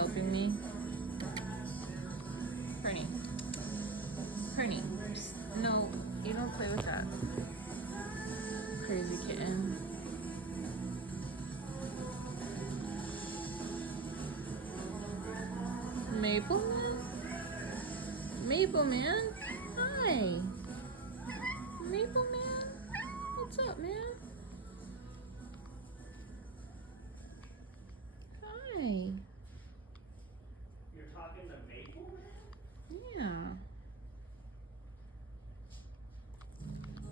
helping me. Pernie. Pernie. Psst. No, you don't play with that. Crazy kitten. Maple Man? Maple Man?